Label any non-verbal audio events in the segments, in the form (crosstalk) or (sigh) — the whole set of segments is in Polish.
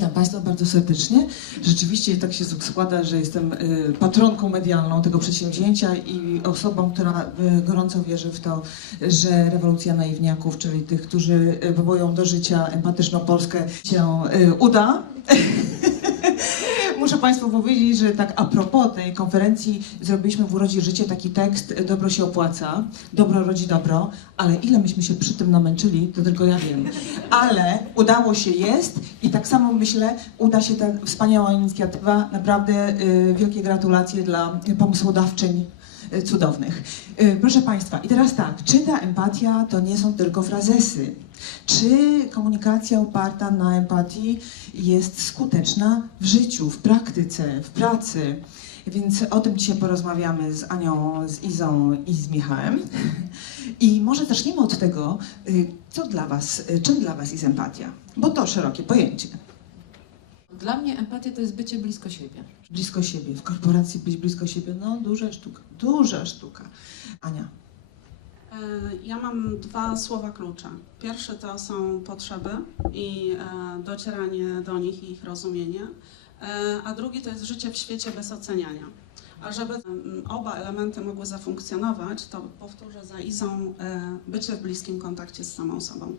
Witam Państwa bardzo serdecznie. Rzeczywiście tak się składa, że jestem y, patronką medialną tego przedsięwzięcia i osobą, która y, gorąco wierzy w to, że rewolucja naiwniaków, czyli tych, którzy y, wywołują do życia empatyczną Polskę, się uda. (laughs) Muszę Państwu powiedzieć, że tak a propos tej konferencji zrobiliśmy w Urodzi Życie taki tekst Dobro się opłaca, dobro rodzi dobro, ale ile myśmy się przy tym namęczyli, to tylko ja wiem. Ale udało się jest i tak samo myślę, uda się ta wspaniała inicjatywa. Naprawdę y, wielkie gratulacje dla pomysłodawczyń y, cudownych. Y, proszę Państwa, i teraz tak, czy ta empatia to nie są tylko frazesy? Czy komunikacja oparta na empatii jest skuteczna w życiu, w praktyce, w pracy? Więc o tym dzisiaj porozmawiamy z Anią, z Izą i z Michałem. I może zacznijmy od tego, y, co dla Was, y, czym dla Was jest empatia? Bo to szerokie pojęcie. Dla mnie empatia to jest bycie blisko siebie. Blisko siebie, w korporacji być blisko siebie, no duża sztuka, duża sztuka. Ania, E, Ja mam dwa słowa klucze. Pierwsze to są potrzeby i e, docieranie do nich i ich rozumienie, E, a drugi to jest życie w świecie bez oceniania. A żeby oba elementy mogły zafunkcjonować, to powtórzę za Izą bycie w bliskim kontakcie z samą sobą.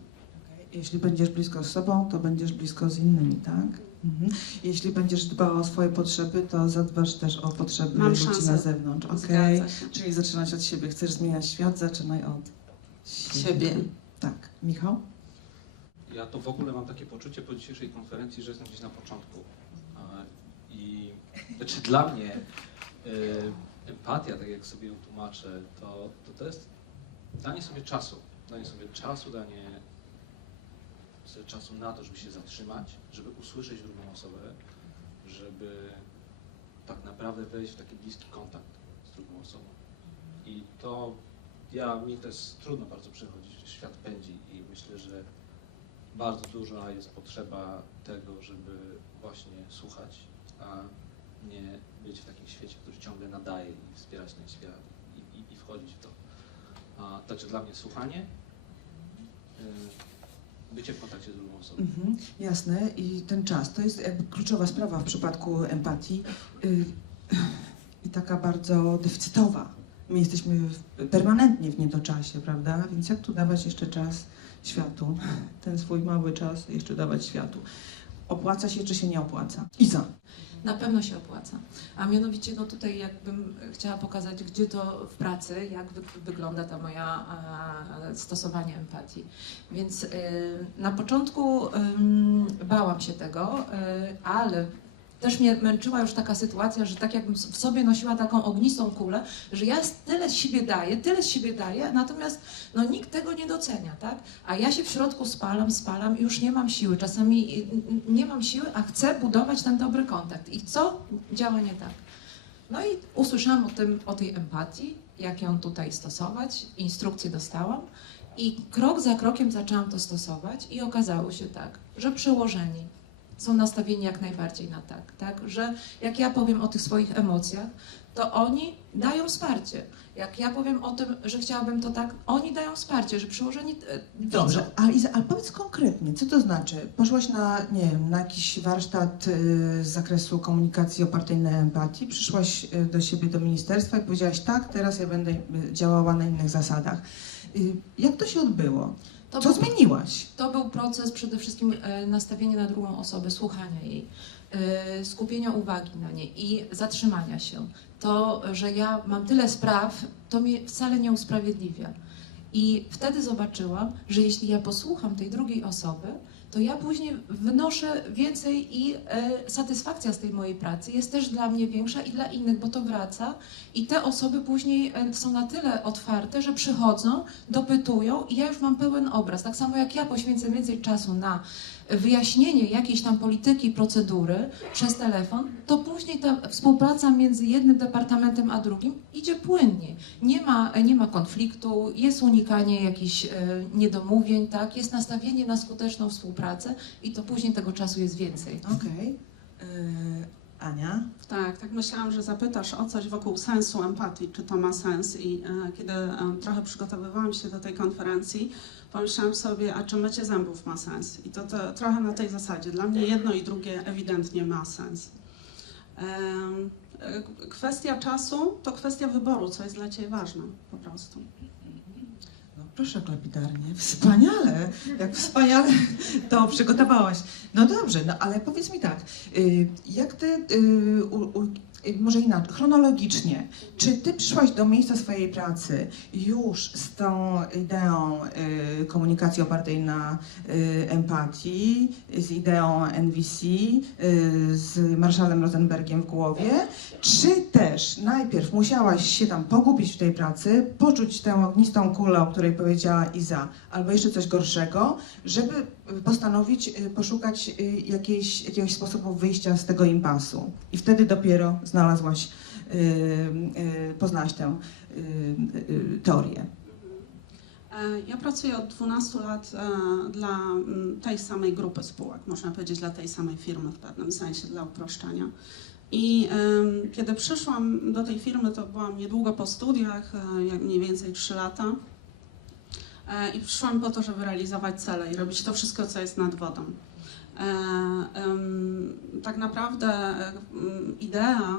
jeśli będziesz blisko z sobą, to będziesz blisko z innymi, tak? Mhm. Jeśli będziesz dbała o swoje potrzeby, to zadbasz też o potrzeby Mam ludzi szansę. na zewnątrz? Zgadza się. Czyli zaczynać od siebie. Chcesz zmieniać świat, zaczynaj od Siebie. Tak. Michał? Ja to w ogóle mam takie poczucie po dzisiejszej konferencji, że jestem gdzieś na początku. I znaczy dla mnie y, empatia, tak jak sobie ją tłumaczę, to, to to jest danie sobie czasu. Danie sobie czasu, danie sobie czasu na to, żeby się zatrzymać, żeby usłyszeć drugą osobę, żeby tak naprawdę wejść w taki bliski kontakt z drugą osobą. I to ja mi to jest trudno bardzo przechodzić, świat pędzi i myślę, że bardzo duża jest potrzeba tego, żeby właśnie słuchać, a nie być w takim świecie, który ciągle nadaje i wspierać ten świat i, i, i wchodzić w to. A, także dla mnie słuchanie, y, bycie w kontakcie z drugą osobą. Mhm, jasne. I ten czas to jest jakby kluczowa sprawa w przypadku empatii y, (clears throat) i taka bardzo deficytowa. My jesteśmy permanentnie w niedoczasie, prawda? Więc jak tu dawać jeszcze czas światu? (laughs) Ten swój mały czas jeszcze dawać światu. Opłaca się, czy się nie opłaca? Iza. Na pewno się opłaca. A mianowicie, no tutaj jakbym chciała pokazać, gdzie to w pracy, jak wy, wygląda ta moja e, stosowanie empatii. Więc e, na początku em, bałam się tego, e, ale też mnie męczyła już taka sytuacja, że tak jakbym w sobie nosiła taką ognistą kulę, że ja tyle z siebie daję, tyle z siebie daję, natomiast no, nikt tego nie docenia, tak? A ja się w środku spalam, spalam i już nie mam siły. Czasami y, nie mam siły, a chcę budować ten dobry kontakt. I co działa nie tak? No i usłyszałam o, tym, o tej empatii, jak ją tutaj stosować, instrukcje dostałam i krok za krokiem zaczęłam to stosować i okazało się tak, że przełożeni są nastawieni jak najbardziej na tak, tak, że jak ja powiem o tych swoich emocjach, to oni dają wsparcie. Jak ja powiem o tym, że chciałabym to tak, oni dają wsparcie, że przełożeni e. Dobrze, a Iza, ale powiedz konkretnie, co to znaczy? Poszłaś na, nie wiem, na jakiś warsztat y, z zakresu komunikacji opartej na empatii, przyszłaś y, do siebie do ministerstwa i powiedziałaś, tak, teraz ja będę y, działała na innych zasadach. Jak to się odbyło? To Co był- zmieniłaś? To był proces przede wszystkim e, nastawienia na drugą osobę, słuchania jej, e, skupienia uwagi na niej i zatrzymania się. To, że ja mam tyle spraw, to mnie wcale nie usprawiedliwia. I wtedy zobaczyłam, że jeśli ja posłucham tej drugiej osoby, to ja później wnoszę więcej i e, satysfakcja z tej mojej pracy jest też dla mnie większa i dla innych, bo to wraca i te osoby później e, są na tyle otwarte, że przychodzą, dopytują i ja już mam pełen obraz. Tak samo jak ja poświęcę więcej czasu na wyjaśnienie jakiejś tam polityki, procedury przez telefon, to później ta współpraca między jednym departamentem a drugim idzie płynnie. Nie ma, nie ma konfliktu, jest unikanie jakichś e, niedomówień, tak? jest nastawienie na skuteczną współpracę i to później tego czasu jest więcej. Okej. Y, Ania? Tak, tak myślałam, że zapytasz o coś wokół sensu empatii, czy to ma sens. I e, kiedy e, trochę przygotowywałam się do tej konferencji, pomyślałam sobie, a czy mycie zębów ma sens? I to, to trochę na tej zasadzie. Dla mnie jedno i drugie ewidentnie ma sens. Kwestia czasu to kwestia wyboru, co jest dla Ciebie ważne po prostu. No proszę klapidarnie, wspaniale, jak wspaniale to przygotowałaś. No dobrze, no ale powiedz mi tak, y, jak ty, y, może inaczej, chronologicznie, czy ty przyszłaś do miejsca swojej pracy już z tą ideą y, komunikacji opartej na y, empatii, z ideą NVC, y, z Marszalem Rosenbergiem w głowie, czy też najpierw musiałaś się tam pogubić w tej pracy, poczuć tę ognistą kulę, o której powiedziała Iza, albo jeszcze coś gorszego, żeby y, postanowić y, poszukać y, jakiejś, jakiegoś sposobu wyjścia z tego impasu. I wtedy dopiero znalazłaś, y, poznałaś tę teorię. E, Ja pracuję od 12 lat e, dla mm, tej samej grupy spółek, można powiedzieć dla tej samej firmy w pewnym sensie, dla uproszczenia. I kiedy przyszłam do tej firmy, to byłam niedługo po studiach, e, jak mniej więcej 3 lata. E, I przyszłam po to, żeby realizować cele i robić to wszystko, co jest nad wodą. E, tak naprawdę e, idea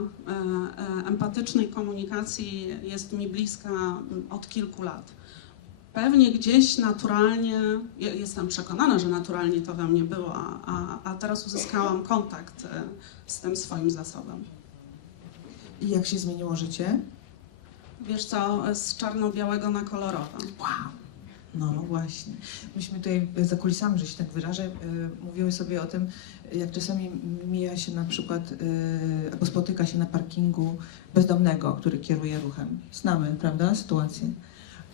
empatycznej komunikacji jest mi bliska od kilku lat. Pewnie gdzieś naturalnie, jestem przekonana, że naturalnie to we mnie było, a, a, teraz uzyskałam kontakt z tym swoim zasobem. I jak się zmieniło życie? Wiesz co, z czarno-białego na kolorowe. Wow. No właśnie. Myśmy tutaj za kulisami, że się tak wyrażę, y, mówiły sobie o tym, jak czasami mija się na przykład, y, albo spotyka się na parkingu bezdomnego, który kieruje ruchem. Znamy, prawda, sytuację.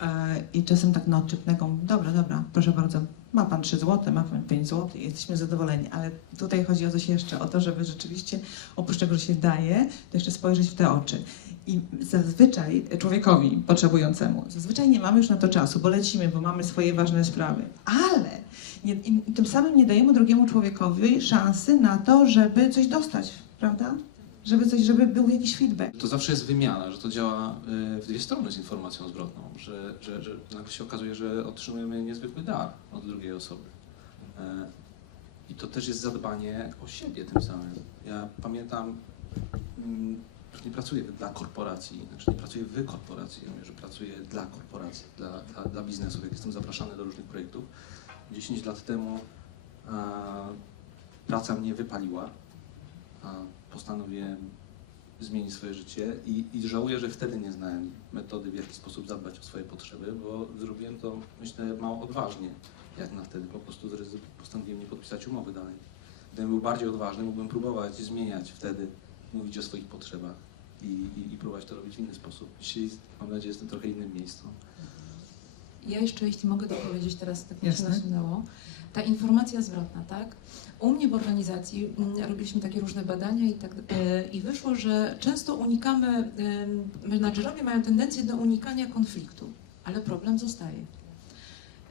E, I czasem tak na odczytnego, dobra, dobra, proszę bardzo, ma pan 3 zł, ma pan 5 zł, jesteśmy zadowoleni, ale tutaj chodzi o coś jeszcze, o to, żeby rzeczywiście, oprócz tego, że się daje, to jeszcze spojrzeć w te oczy. I zazwyczaj człowiekowi potrzebującemu, zazwyczaj nie mamy już na to czasu, bo lecimy, bo mamy swoje ważne sprawy, ale nie, tym samym nie dajemy drugiemu człowiekowi szansy na to, żeby coś dostać, prawda? Żeby coś, żeby był jakiś feedback. To zawsze jest wymiana, że to działa y, w dwie strony z informacją zwrotną, że, że, że nagle się okazuje, że otrzymujemy niezwykły dar od drugiej osoby. E, I to też jest zadbanie o siebie tym samym. Ja pamiętam, mm, że nie pracuję dla korporacji, znaczy nie pracuję w korporacji, ja mówię, że pracuję dla korporacji, dla, dla, dla biznesów. Jak jestem zapraszany do różnych projektów, 10 lat temu a, praca mnie wypaliła, a postanowiłem zmienić swoje życie i, i żałuję, że wtedy nie znałem metody, w jaki sposób zadbać o swoje potrzeby, bo zrobiłem to, myślę, mało odważnie, jak na wtedy. Po prostu postanowiłem nie podpisać umowy dalej. Gdybym był bardziej odważny, mógłbym próbować zmieniać wtedy, mówić o swoich potrzebach i, i, i próbować to robić w inny sposób. Dzisiaj, mam nadzieję, jestem trochę innym miejscu. Ja jeszcze, jeśli mogę dopowiedzieć teraz, tak mi się Jasne. nasunęło. Ta informacja zwrotna, tak? U mnie w organizacji mm, robiliśmy takie różne badania i, tak, e, i wyszło, że często unikamy, menadżerowie mają tendencję do unikania konfliktu, ale problem zostaje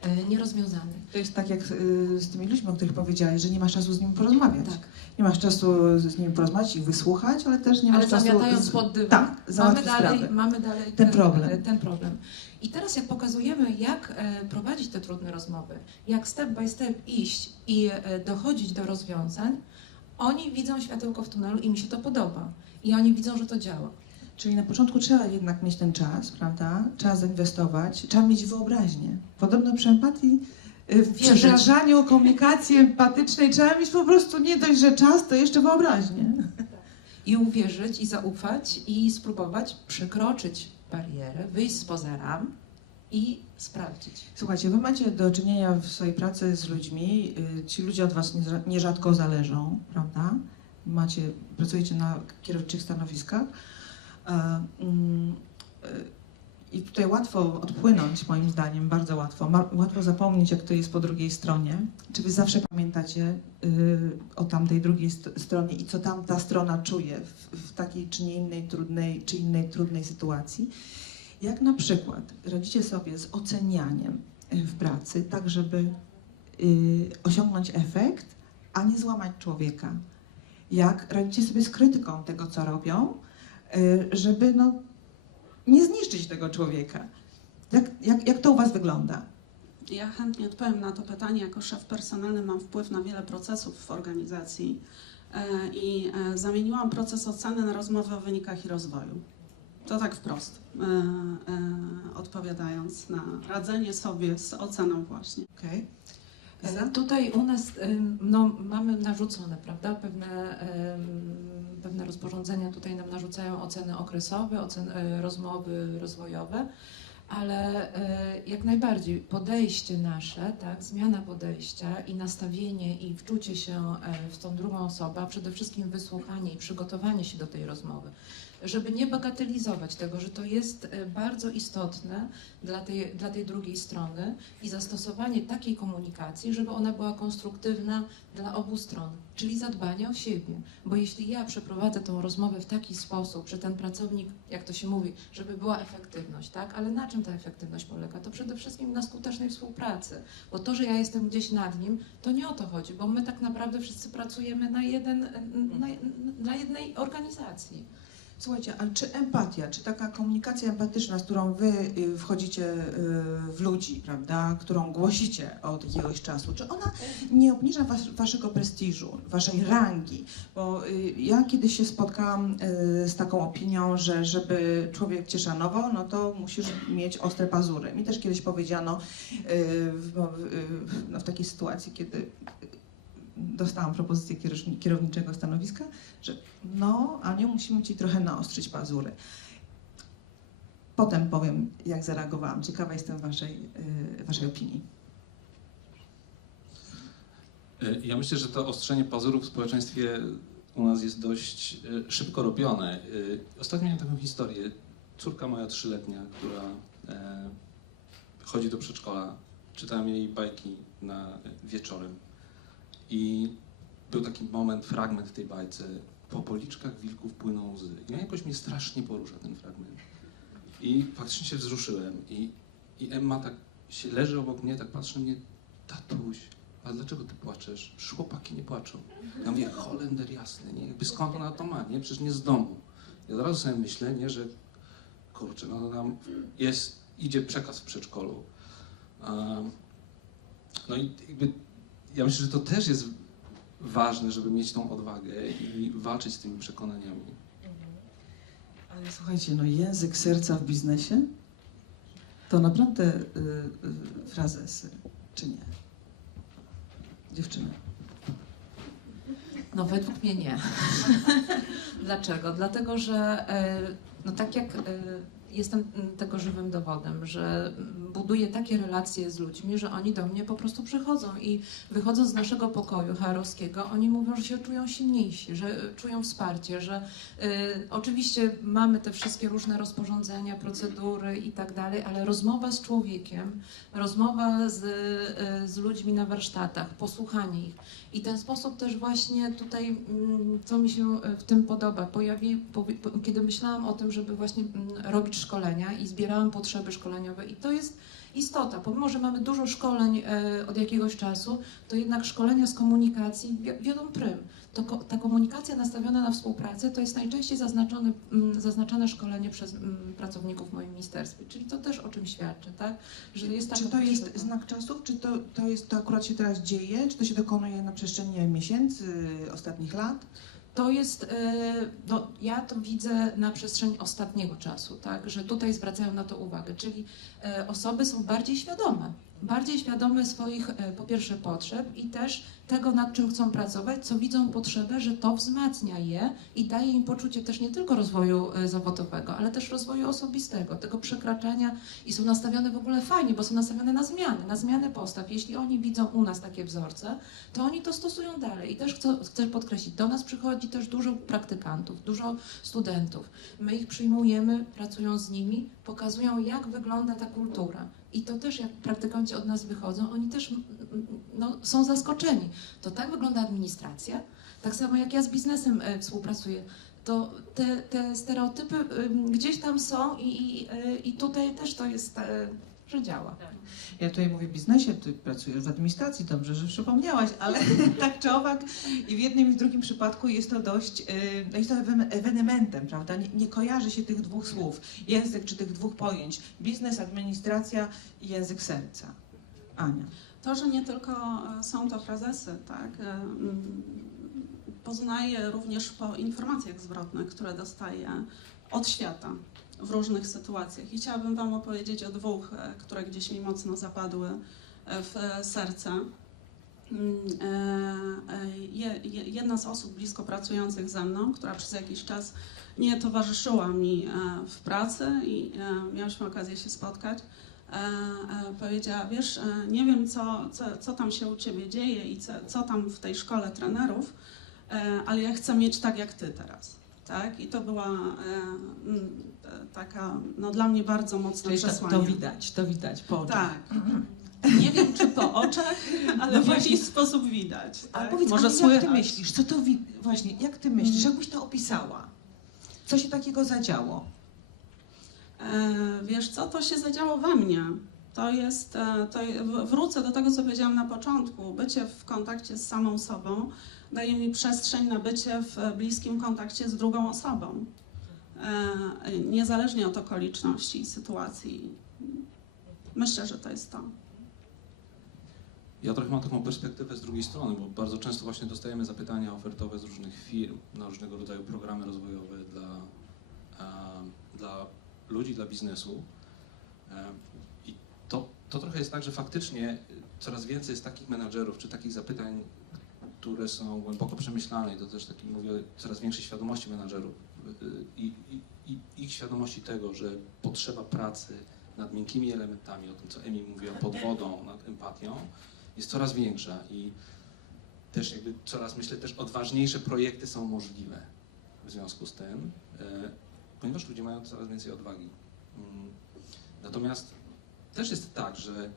e, nierozwiązany. To jest tak jak y, z tymi ludźmi, o których powiedziałeś, że nie masz czasu z nimi porozmawiać. Tak, Nie masz czasu z nimi porozmawiać i wysłuchać, ale też nie masz ale czasu... zamiatając z- pod dywan, Tak, mamy dalej, sprawę. mamy dalej Ten problem. ten problem. I teraz jak pokazujemy, jak e, prowadzić te trudne rozmowy, jak step by step iść i e, dochodzić do rozwiązań, oni widzą światełko w tunelu i mi się to podoba. I oni widzą, że to działa. Czyli na początku trzeba jednak mieć ten czas, prawda? Trzeba zainwestować, trzeba mieć wyobraźnię. Podobno przy empatii, w Wierzyć. wdrażaniu komunikacji empatycznej trzeba mieć po prostu nie dość, że czas, to jeszcze wyobraźnię. I uwierzyć, i zaufać, i spróbować przekroczyć barierę, wyjść spoza ram i sprawdzić. Słuchajcie, wy macie do czynienia w swojej pracy z ludźmi, y, ci ludzie od was nie- nierzadko zależą, prawda? Macie, pracujecie na kierowniczych stanowiskach. I tutaj łatwo odpłynąć, moim zdaniem, bardzo łatwo. Łatwo zapomnieć, jak to jest po drugiej stronie. Czy wy zawsze pamiętacie y, o tamtej drugiej st- stronie i co tamta strona czuje w, w takiej czy nie innej trudnej, czy innej trudnej sytuacji? Jak na przykład radzicie sobie z ocenianiem y, w pracy, tak żeby y, osiągnąć efekt, a nie złamać człowieka? jak radzicie sobie z krytyką tego, co robią, y, żeby no, nie zniszczyć tego człowieka. Jak, jak, jak to u Was wygląda? Ja chętnie odpowiem na to pytanie. Jako szef personalny mam wpływ na wiele procesów w organizacji e, i e, zamieniłam proces oceny na rozmowę o wynikach i rozwoju. To tak wprost, e, odpowiadając na radzenie sobie z oceną właśnie. Okej. E, Tutaj u nas ym, no, mamy narzucone, prawda, pewne, pewne rozporządzenia tutaj nam narzucają oceny okresowe, ocen, y, rozmowy rozwojowe, ale y, jak najbardziej podejście nasze, tak, zmiana podejścia i nastawienie i wczucie się e, w tą drugą osobę, a przede wszystkim wysłuchanie i przygotowanie się do tej rozmowy, żeby nie bagatelizować tego, że to jest e, bardzo istotne dla tej, dla tej drugiej strony, i zastosowanie takiej komunikacji, żeby ona była konstruktywna dla obu stron, czyli zadbanie o siebie. Bo jeśli ja przeprowadzę tą rozmowę w taki sposób, że ten pracownik, jak to się mówi, żeby była efektywność, tak? Ale na czym ta efektywność polega? To przede wszystkim na skutecznej współpracy. Bo to, że ja jestem gdzieś nad nim, to nie o to chodzi, bo my tak naprawdę wszyscy pracujemy na, jeden, na, na jednej organizacji. Słuchajcie, ale czy empatia, czy taka komunikacja empatyczna, z którą wy y, wchodzicie y, w ludzi, prawda, którą głosicie od jakiegoś czasu, czy ona nie obniża was, waszego prestiżu, waszej rangi? Bo y, ja kiedyś się spotkałam z taką opinią, że żeby człowiek cię szanował, no to musisz mieć ostre pazury. Mi też kiedyś powiedziano w, no, w takiej sytuacji, kiedy dostałam propozycję kierow- kierowniczego stanowiska, że no, Aniu, musimy ci trochę naostrzyć pazury. Potem powiem, jak zareagowałam. Ciekawa jestem waszej, y, waszej opinii. E, Ja myślę, że to ostrzenie pazurów w społeczeństwie u nas jest dość e, szybko robione. Ostatnio miałem taką historię. Córka moja trzyletnia, która e, chodzi do przedszkola, czytałem jej bajki na wieczorem i był taki moment, fragment tej bajce. Po policzkach wilków płyną łzy. I jakoś mnie strasznie porusza ten fragment. I faktycznie się wzruszyłem. I, i Emma tak się leży obok mnie, tak patrzy na mnie, tatuś, a dlaczego ty płaczesz? Przecież chłopaki nie płaczą. Ja mówię, Holender jasny, nie? Jakby skąd ona to ma, nie? Przecież nie z domu. Ja od razu sobie myślę, nie, że kurczę, no tam jest, idzie przekaz w przedszkolu. Um, no i jakby ja myślę, że to też jest ważne, żeby mieć tą odwagę i walczyć z tymi przekonaniami. Ale słuchajcie, no język serca w biznesie to naprawdę y, y, frazesy, czy nie? Dziewczyny. No według mnie nie. (laughs) Dlaczego? Dlatego, że e, no tak jak e, jestem mm, tego żywym dowodem, że mm, buduję takie relacje z ludźmi, że oni do mnie po prostu przychodzą i wychodząc z naszego pokoju harowskiego, oni mówią, że się czują silniejsi, że e, czują wsparcie, że e, oczywiście mamy te wszystkie różne rozporządzenia, procedury i tak dalej, ale rozmowa z człowiekiem, rozmowa z, e, z ludźmi na warsztatach, posłuchanie ich, i ten sposób też właśnie tutaj, mm, co mi się e, w tym podoba, pojawi, powi- po, kiedy myślałam o tym, żeby właśnie robić szkolenia i zbierałam potrzeby szkoleniowe i to jest istota, pomimo, że mamy dużo szkoleń e, od jakiegoś czasu, to jednak szkolenia z komunikacji wi- wiodą prym. To, ta komunikacja nastawiona na współpracę to jest najczęściej zaznaczone, zaznaczane szkolenie przez pracowników w moim ministerstwie, czyli to też o czym świadczy, tak? Że jest Czy to jest potrzeba. znak czasów, czy to, to, jest, to akurat się teraz dzieje, czy to się dokonuje na przestrzeni miesięcy, ostatnich lat? To jest, e, no, ja to widzę na przestrzeni ostatniego czasu, tak, że tutaj zwracają na to uwagę, czyli e, osoby są bardziej świadome, bardziej świadome swoich, e, po pierwsze, potrzeb i też tego, nad czym chcą pracować, co widzą potrzebę, że to wzmacnia je i daje im poczucie też nie tylko rozwoju e, zawodowego, ale też rozwoju osobistego, tego przekraczania i są nastawione w ogóle fajnie, bo są nastawione na zmiany, na zmianę postaw. Jeśli oni widzą u nas takie wzorce, to oni to stosują dalej. I też chcę, chcę podkreślić, do nas przychodzi też dużo praktykantów, dużo studentów. My ich przyjmujemy, pracują z nimi, pokazują, jak wygląda ta kultura. I to też, jak praktykanci od nas wychodzą, oni też no, są zaskoczeni. To tak wygląda administracja. Tak samo jak ja z biznesem e, współpracuję, to te, te stereotypy gdzieś tam są i, i, e, i tutaj też to jest e, że działa. Ja tutaj mówię w biznesie, ty pracujesz w administracji, dobrze, że przypomniałaś, ale (laughs) tak czy owak i w jednym i w drugim przypadku jest to dość, no jest to ewen- ewenementem, prawda? Nie, nie kojarzy się tych dwóch słów, język czy tych dwóch pojęć, biznes, administracja i język serca. Ania. To, że nie tylko e, są to frazesy, tak, e, poznaję również po informacjach zwrotnych, które dostaję od świata w różnych sytuacjach. I chciałabym Wam opowiedzieć o dwóch, e, które gdzieś mi mocno zapadły e, w e, serce. Mm, je- je- Jedna z osób blisko pracujących ze mną, która przez jakiś czas nie towarzyszyła mi w pracy i miałyśmy okazję się spotkać, powiedziała, wiesz, nie wiem co, co, co tam się u Ciebie dzieje i co, co tam w tej szkole trenerów, ale ja chcę mieć tak jak Ty teraz. Tak? I to była mm, taka, no dla mnie bardzo mocne Czyli to, przesłanie. to widać, to widać po oczach. Tak. Nie wiem, czy po oczach, (laughs) ale No w właśnie. jakiś sposób widać. Ale Tak? powiedz, Może jak ty myślisz, co to wi- właśnie, jak ty myślisz, Mm. jakbyś to opisała? Co się takiego zadziało? E, Wiesz co, to się zadziało we mnie. To jest, e, to wrócę do tego, co powiedziałam na początku. Bycie w kontakcie z samą sobą daje mi przestrzeń na bycie w bliskim kontakcie z drugą osobą. E, Niezależnie od okoliczności i sytuacji. Myślę, że to jest to. Ja trochę mam taką perspektywę z drugiej strony, bo bardzo często właśnie dostajemy zapytania ofertowe z różnych firm na różnego rodzaju programy rozwojowe dla, e, dla ludzi, dla biznesu. E, I to, to trochę jest tak, że faktycznie coraz więcej jest takich menadżerów czy takich zapytań, które są głęboko przemyślane i to też taki mówię coraz większej świadomości menadżerów i, i, ich świadomości tego, że potrzeba pracy nad miękkimi elementami, o tym co Emi mówiła, pod wodą, nad empatią, jest coraz większa i też jakby coraz, myślę, też odważniejsze projekty są możliwe w związku z tym, e, ponieważ ludzie mają coraz więcej odwagi. Mm. Natomiast też jest tak, że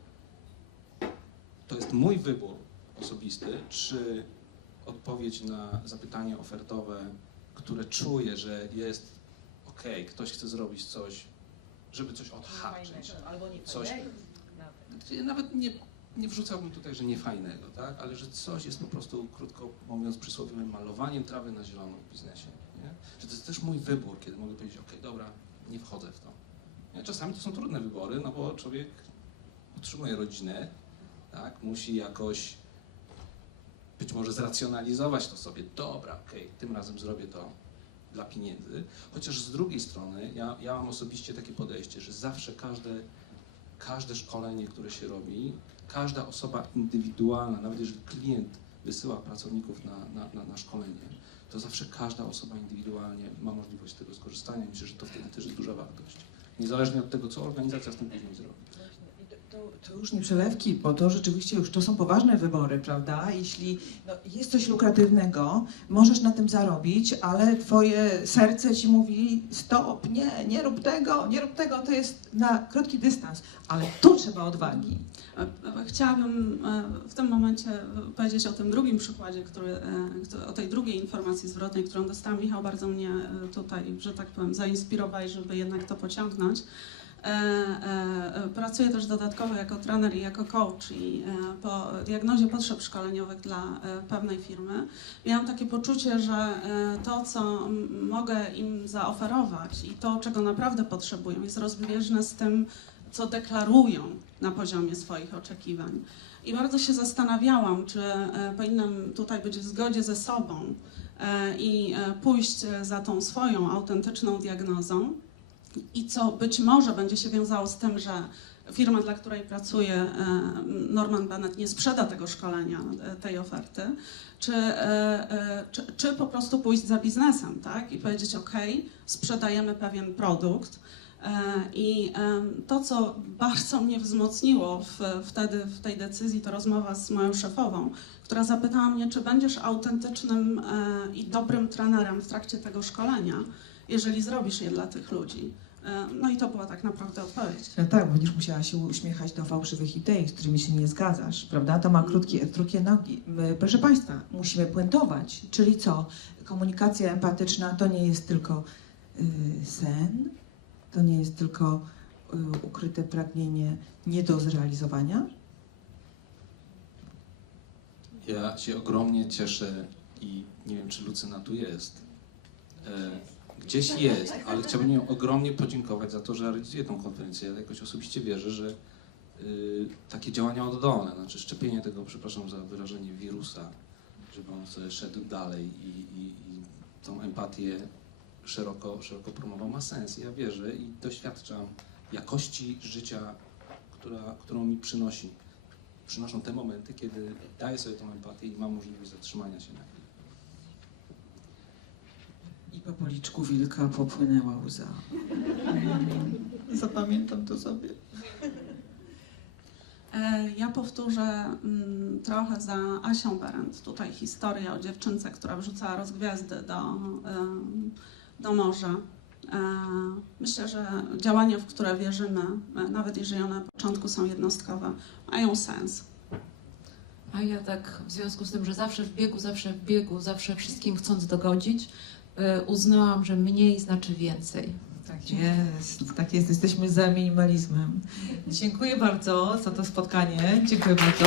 to jest mój wybór osobisty, czy odpowiedź na zapytanie ofertowe, które czuję, że jest ok, ktoś chce zrobić coś, żeby coś odhaczyć. Albo nie Coś- Nawet nie, nie wrzucałbym tutaj, że nie fajnego, tak? ale że coś jest po prostu, krótko mówiąc, przysłowiowym malowaniem trawy na zielono w biznesie. Nie? Że to jest też mój wybór, kiedy mogę powiedzieć, ok, dobra, nie wchodzę w to. Nie? Czasami to są trudne wybory, no bo człowiek utrzymuje rodzinę, tak? musi jakoś być może zracjonalizować to sobie, dobra, okej, tym razem zrobię to dla pieniędzy. Chociaż z drugiej strony ja, ja mam osobiście takie podejście, że zawsze każde każde szkolenie, które się robi, każda osoba indywidualna, nawet jeżeli klient wysyła pracowników na, na, na, na szkolenie, to zawsze każda osoba indywidualnie ma możliwość z tego skorzystania. Myślę, że to wtedy też jest duża wartość. Niezależnie od tego, co organizacja z tym później zrobi. Nie przelewki, bo to rzeczywiście już to są poważne wybory, prawda? Jeśli no, jest coś lukratywnego, możesz na tym zarobić, ale twoje serce ci mówi stop, nie, nie rób tego, nie rób tego, to jest na krótki dystans, ale tu trzeba odwagi. E, e, Chciałabym e, w tym momencie powiedzieć o tym drugim przykładzie, który, o tej drugiej informacji zwrotnej, którą dostałam. Michał bardzo mnie tutaj, że tak powiem, zainspirował, żeby jednak to pociągnąć. E, e, e, Pracuję też dodatkowo jako trener i jako coach i po diagnozie potrzeb szkoleniowych dla pewnej firmy miałam takie poczucie, że to, co mogę im zaoferować i to, czego naprawdę potrzebują, jest rozbieżne z tym, co deklarują na poziomie swoich oczekiwań. I bardzo się zastanawiałam, czy powinnam tutaj być w zgodzie ze sobą i pójść za tą swoją autentyczną diagnozą i co być może będzie się wiązało z tym, że firma, dla której pracuję, e, Norman Bennett, nie sprzeda tego szkolenia, e, tej oferty, czy, e, e, czy, czy po prostu pójść za biznesem, tak? I powiedzieć, ok, sprzedajemy pewien produkt, I to, co bardzo mnie wzmocniło w, wtedy w tej decyzji, to rozmowa z moją szefową, która zapytała mnie, czy będziesz autentycznym i dobrym trenerem w trakcie tego szkolenia, jeżeli zrobisz je dla tych ludzi. E, No i to była tak naprawdę odpowiedź. No tak, bo będziesz musiała się uśmiechać do fałszywych idei, z którymi się nie zgadzasz, prawda? To ma krótkie, krótkie nogi. My, proszę Państwa, musimy puentować, czyli co? Komunikacja empatyczna to nie jest tylko y, sen, to nie jest tylko ukryte pragnienie nie do zrealizowania? Ja się ogromnie cieszę i nie wiem, czy Lucyna tu jest. E, Gdzieś jest, ale chciałbym ją ogromnie podziękować za to, że realizuje tą konferencję. Ja jakoś osobiście wierzę, że y, takie działania oddolne, znaczy szczepienie tego, przepraszam za wyrażenie, wirusa, żeby on sobie szedł dalej i, i, i tą empatię szeroko, szeroko promował, ma sens. Ja wierzę i doświadczam jakości życia, która, którą mi przynosi. Przynoszą te momenty, kiedy daję sobie tą empatię i mam możliwość zatrzymania się na chwilę. I po policzku wilka popłynęła łza. Zapamiętam to sobie. E, Ja powtórzę mm, trochę za Asią Berendt. Tutaj historia o dziewczynce, która wrzucała rozgwiazdy do, do morza. E, Myślę, że działania, w które wierzymy, e, nawet jeżeli one na początku są jednostkowe, mają sens. A ja tak w związku z tym, że zawsze w biegu, zawsze w biegu, zawsze wszystkim chcąc dogodzić, uznałam, że mniej znaczy więcej. Tak jest, tak jest. Jesteśmy za minimalizmem. Dziękuję bardzo za to spotkanie. Dziękuję bardzo.